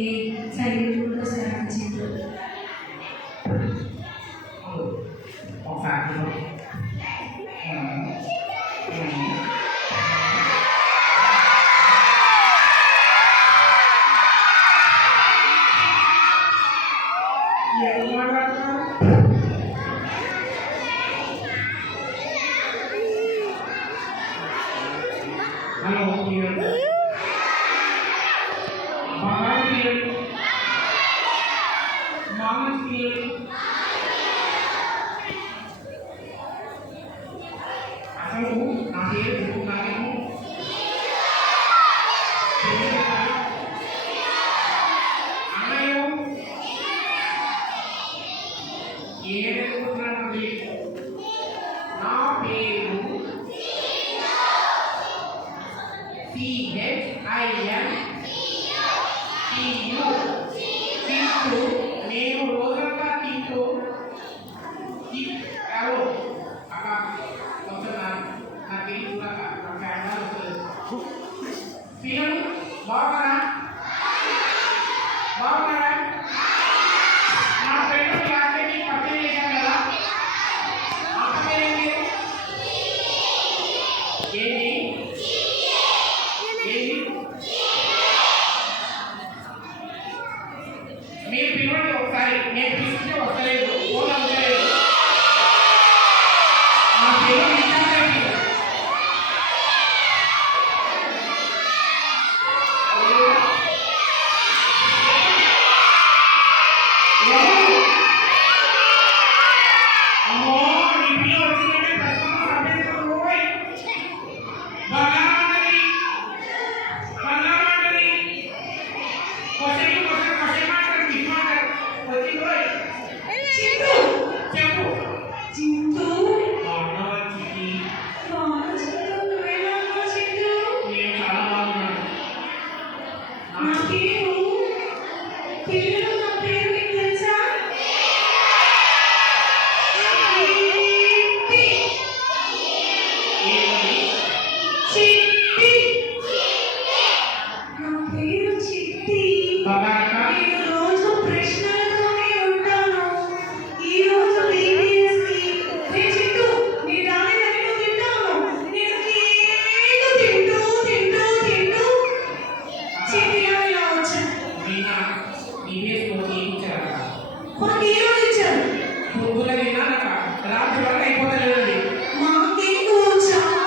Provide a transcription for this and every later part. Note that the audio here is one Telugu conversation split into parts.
ఏ సైలెంట్గా స్టార్ట్ చేద్దాం. ఒకసారి హలో అసలు నా పేరు చెప్పుకున్నాను. అన్నయ్య ఏమనుకుంటున్నాను? నా పేరు తింటూ నేను రోజంతా తింటూ ఎవరు అక్కడ వస్తున్నారు. నా తెలియదు నా ఫ్యామిలీ వస్తుంది. పిల్లలు బాగున్నారా? బాగున్నారా? నా ఫ్రెండ్ క్లాస్కి పక్కన చేశాను కదా. అక్కడేంటి ఏంటి ఏంటి మీరు పిలవండి ఒకసారి. నేను పిలిస్తే వస్తలేదు, ఫోన్ అందలేదు. నా పేరు విచారండి. అమ్మో నీ పిల్లలు వచ్చిందంటే ప్రశ్న సంపేస్తారు. బంగారండి బంగారండి క్వశ్చన్ మాట్లాడు బిగ్ మాట్లాడు వచ్చిందో చింటూ చెప్పు. చింటూ బాగున్నావా? చింటూ నేను చాలా బాగున్నాను. నా పేరు పిల్లలు నా పేరు మీకు తెలుసా? చిట్టి. నా పేరు చిట్టి. నేను రోజు ప్రశ్నలతోనే ఉంటాను. ఈ రోజు బీబీఎస్కి చిట్టు నీ రాలేదని నువ్వు తింటాను. నేను కేకు తింటూ తింటూ తింటూ చిట్టిలో ఇలా వచ్చాను. మనకి ఏ రోజు ఇచ్చారు? రాత్రి వరకు అయిపోతలేదండి. మా కేకు చాలా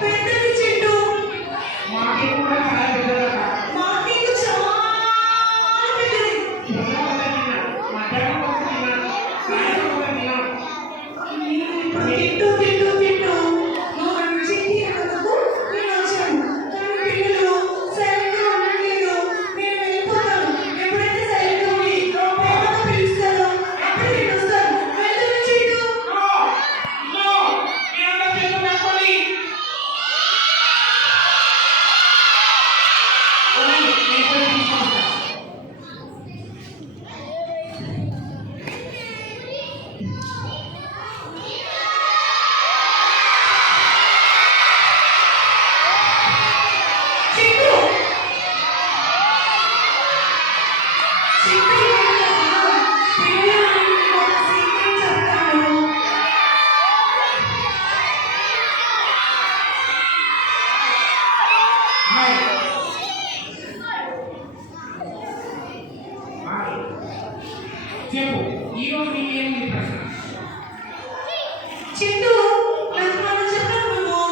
పెద్దది చిట్టు. మాకే కూడా చాలా పెద్దదట. మా కేకు చాలా పెద్దది. మధ్యాహ్నం ఒక తిన్నాను, సాయంత్రం ఒక తిన్నాను. నేను ఇప్పుడు తింటూ తింటూ తింటూ నువ్వు నన్ను చిట్టి అన్నందుకు నేను వచ్చాను. కానీ పిల్లలు సైలెంట్గా ఉండట్లేదు. నేను వెళ్ళిపోతాను. ఎప్పుడైతే సైలెంట్గా ఉండి నా ప్రేమతో పిలుస్తారో అప్పుడు నేను వస్తాను. వెళ్తున్నా చిట్టు. మీరంతా పిల్లలు పెట్టుకోండి. నేను పోయి తీసుకొస్తాను. చిట్టు చిట్టు పిల్లలు నీకు ఒక సీక్రెట్ చెప్తాను. హాయ్ హాయ్ చెప్పు, ఈరోజు నీకేముంది ప్రశ్న? చిట్టు నాకు మనం చెప్పావు. నువ్వు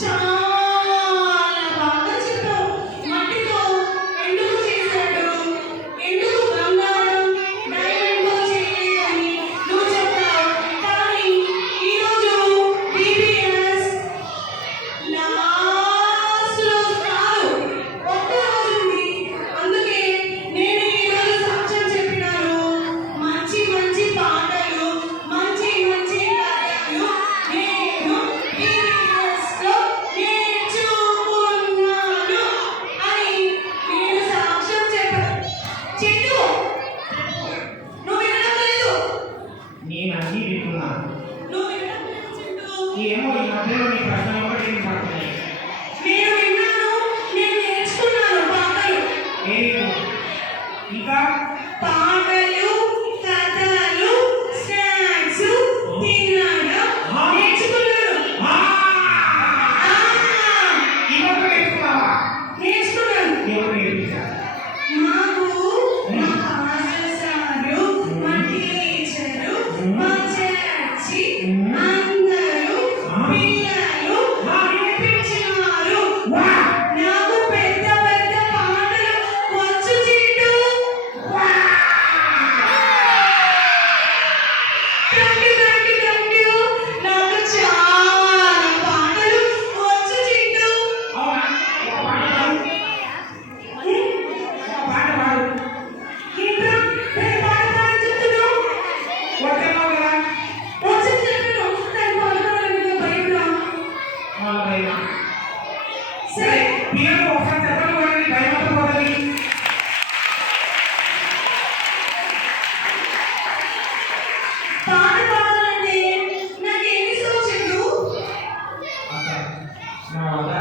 చాలా బాగా చెప్పావు. మట్టితో ఎందుకు చేశాడు, ఎందుకు బంగారం డైమండ్తో చేయలేదని నువ్వు చెప్పావు. కానీ ఈరోజు బీబీఎస్ లాస్ట్ రోజు కాదు, ఎవరు నేర్పించారు? మాకు మా మాస్టర్ సారు, మా టీచరు, మా చర్చి అందరూ పిల్లలు నేర్పించినారు. నాకు పెద్ద పెద్ద పాటలు వచ్చు చింటూ. Thank you. నాకు చాలా పాటలు వచ్చు చింటూ. అవునా? ఒక పాట పాడు. ఒక పాట పాడు. ఏంట్రా నేను పాట పాడని చెప్తున్నావు? వచ్చేనావు కదా? వచ్చని చెప్పాను. నేను పాడుకోవడానికి భయంరా. వాళ్ళ భయమా? సరే పిల్లలు ఒకసారి చెప్పండి వాళ్ళని భయమంతా పోతుంది. పాట పాడాలంటే నాకేమి సూచించు? నా వద్ద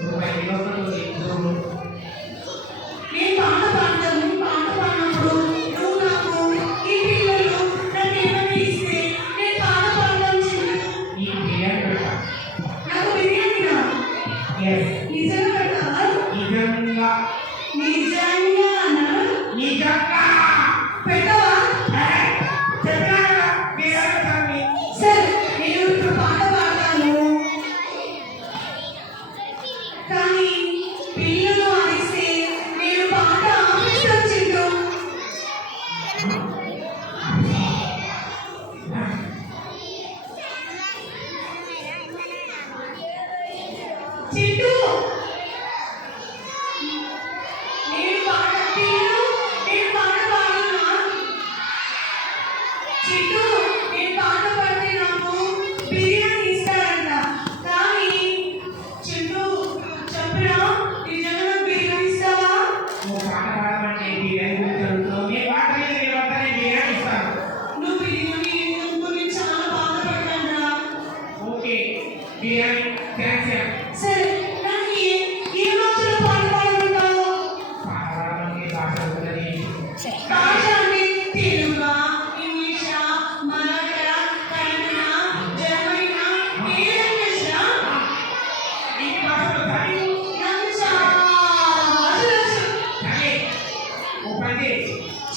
రూపాయి వినోదం లేదు. నేను పాట పాడతాను. పాట పాడినప్పుడు నువ్వు నాకు ఈ పిల్లలు నాకేమైనా ఇస్తే నేను పాట పాడతాను చింటూ. ఈ బిర్యానీ పెట్టా. నాకు బిర్యానీనా? ఎస్. నిజంగా పెట్టావా? నిజంగా నిజంగానా? నిజంగా పెట్టవా? చెప్పినా కదా బిర్యానీ పెట్టాలని. సరే నేను ఇప్పుడు పాట పాడతాను. కానీ పిల్లలు అరిస్తే నేను పాట ఆపేస్తాను చింటూ. చింటూ నేను పాట పాడునా? చింటూ నేను పాట పాడితే నాకు బిర్యానీ ఇస్తారంట. కానీ చింటూ చెప్పరా నిజంగా నాకు బిర్యానీ ఇస్తావా? నువ్వు పాట పాడమంటే బిర్యానీ గురించి అడుగుతున్నావు. నీ పాట మీద నీ వద్ద నేను బిర్యానీ ఇస్తాను. నువ్వు బిర్యానీ ఎందుకు నేను చాలా బాధపడ్డానురా. Okay biryani cancel. సరే నాకు ఏ భాషలో పాట పాడుకుంటావు? పాట పాడడానికి భాష ఉంటుంది. భాష అంటే తెలుగా, ఇంగ్లీషా, మరాఠా, కన్నడ, జర్మనా, ఏ లాంగ్వేజ్రా? ఈ భాషలో కానీ నాకు చాలా భాషలు వచ్చు. సరే ఓ పని చేయి.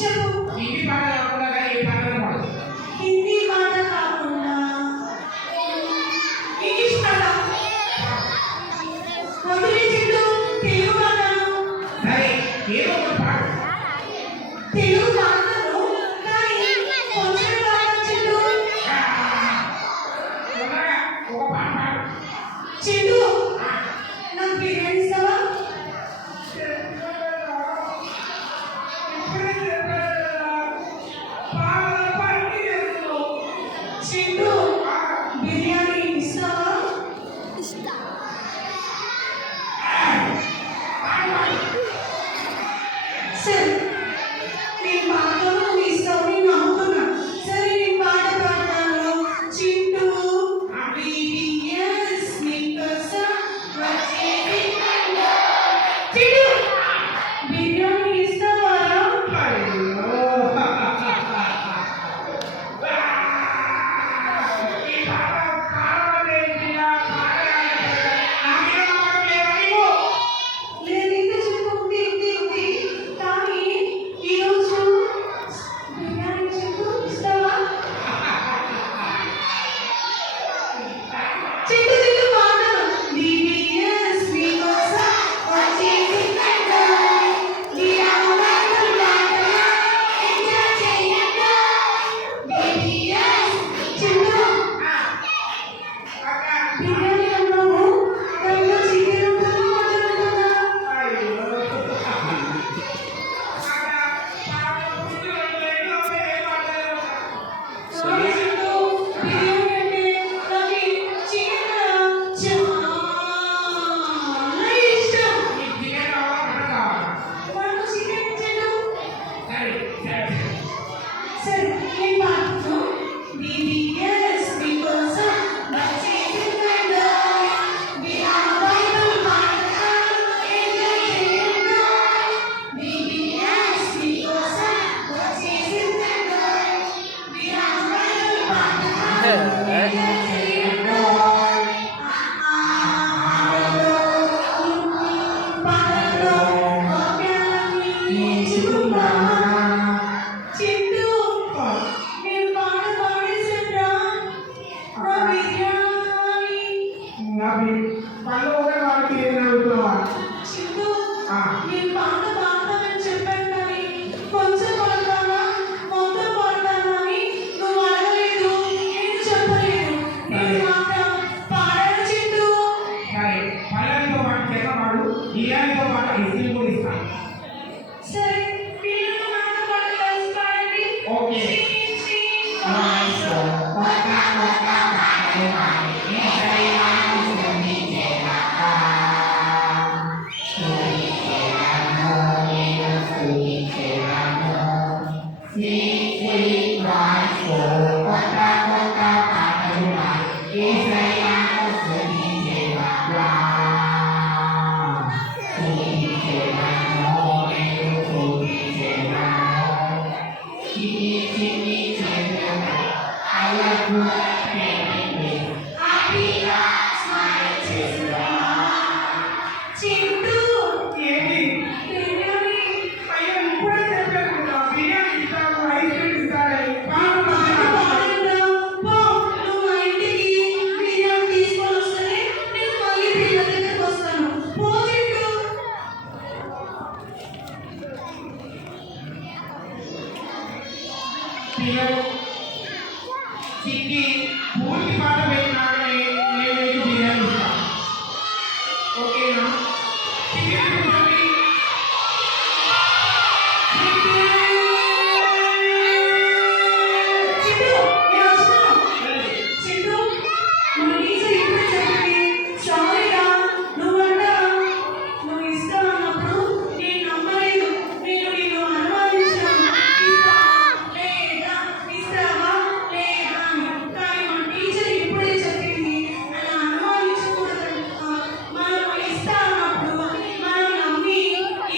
చెప్పు. హిందీ పాట కాకుండా ఏ పాటలు పాడు. హిందీ పాట కాకుండా ఇంగ్లీష్ పాట వదిలి చింటూ. తెలుగు పాడతాను. సరే ఏదో ఒకటి పాడు. తెలుగు పాడతాను కానీ కొంచెం పాడతాను చింటూ. తొందరగా ఒక పాట పాడు. చింటూ నాకు బిర్యానీ ఇస్తావా? చింటూ బిర్యానీ ఇస్తావా? బిర్యానీతో పాటు ఐస్ క్రీమ్ కూడా ఇస్తాను. సరే పిల్లలు నాతో పాటు కలిసి పాడండి. ఓకే. చింటూ ఏంటి? బిర్యానీ అయ్యో, ఇప్పుడే చెప్పాను కదా, బిర్యానీ ఇస్తాను, ఐస్ క్రీమ్ ఇస్తానని. పాట పాడండిరా. పో, నువ్వు మా ఇంటికి బిర్యానీ తీసుకొని వస్తేనే నేను మళ్ళీ పిల్లల దగ్గరికి వస్తాను. పో చింటూ. పిల్లలు చిక్కి పూర్తి పాట పెట్టినాకనే నేను మీకు బిర్యానీ ఇస్తాను. ఓకేనా? చిక్కి కూర్చోండి. చింటూ, నేను వస్తున్నాను. చింటూ, మన టీచర్ ఇప్పుడే చెప్పింది. సారీరా, నువ్వు ఇస్తా అన్నప్పుడు నేను నమ్మలేదు. నేను నిన్ను అనుమానించాను. ఇస్తావా లేదా అని. కానీ మన టీచర్ ఇప్పుడే చెప్పింది అలా అనుమానించకూడదు. మనం ఇస్తా అన్నప్పుడు మనం నమ్మి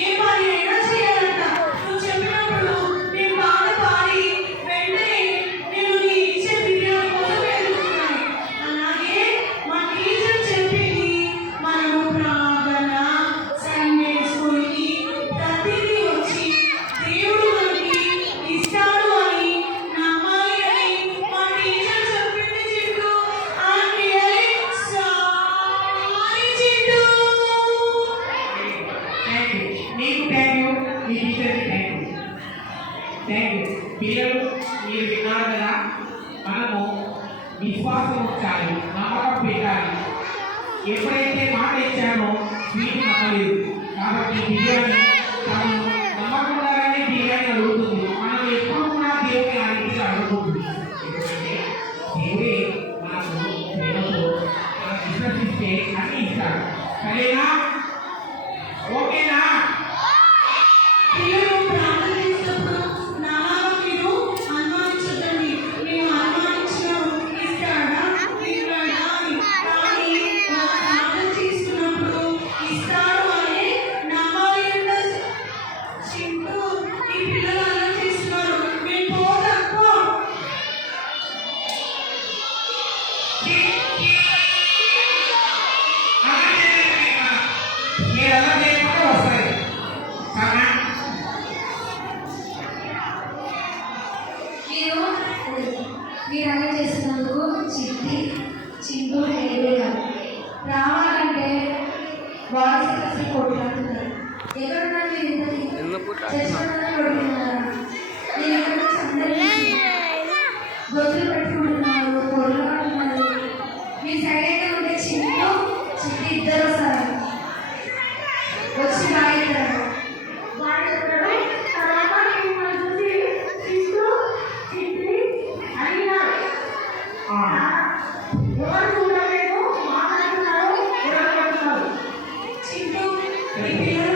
ఏ పని అయినా చేయాలంట. నువ్వు చెప్పినప్పుడు నేను పాట పాడి వెంటనే నేను నీ ఇచ్చే బిర్యానీ కోసం ఎదుగుతున్నాను. అలాగే మా టీచర్ చెప్పింది మనము ప్రార్థన సండే స్కూల్కి ప్రతిదీ వచ్చి దేవుడు మనకి ఇస్తాడు అని నమ్మాలి అని మా టీచర్ చెప్పింది Chintu. I'm really sorry Chintu. Thank you. నీకు థ్యాంక్ యూ, మీ టీచర్కి థ్యాంక్ యూ. Thank you. పిల్లలు, మీరు విన్నారు కదా, మనము విశ్వాసం ఉంచాలి, నమ్మకం పెట్టాలి. ఎప్పుడైతే మాట ఇచ్చామో స్వీట్ నమ్మలేదు. కాబట్టి బిర్యానీ తను నమ్మకుండానే బిర్యానీ అడుగుతుంది. మనం ఎప్పుడు కూడా దేవుని ఆ రీతిగా అడుగుతుంది. ఎందుకంటే దేవుడే మనకు ప్రేమతో మనం విశ్వసిస్తే అన్ని ఇస్తాడు. సరేనా? ఓకేనా? పిల్లలు ప్రార్థన చేసినప్పుడు నాలాగా మీరు అనుమానించకండి. మేము అనుమానించినాము ఇస్తాడా ఇవ్వడా అని. కానీ మనం ప్రార్థన చేస్తున్నప్పుడు ఇస్తాడు అనే నమ్మాలి అంట. చింటూ, ఈ పిల్లలు అలా చేస్తున్నారు. మేము పోతాం. పో. మీరు అలా చేయకుండా వస్తాయి. సరేనా? మీరు అలా చేసినందుకు చింటూ హేళన రావాలంటే వాయిస్ కలిసి కొట్లాడుతున్నారు. ఎక్కడున్నారు మీరు ఇద్దరు? చర్చలో కొడుతున్నారు. నేను ఎక్కడ గొంతులు పెట్టుకుంటున్నారు, కొట్లాడుతున్నారు. మీరు సైలెంట్గా ఉంటే చింటూ చిట్టి ఇద్దరు వస్తారు. వచ్చి బాగుతారు. చింటూ, ఈ పిల్లలు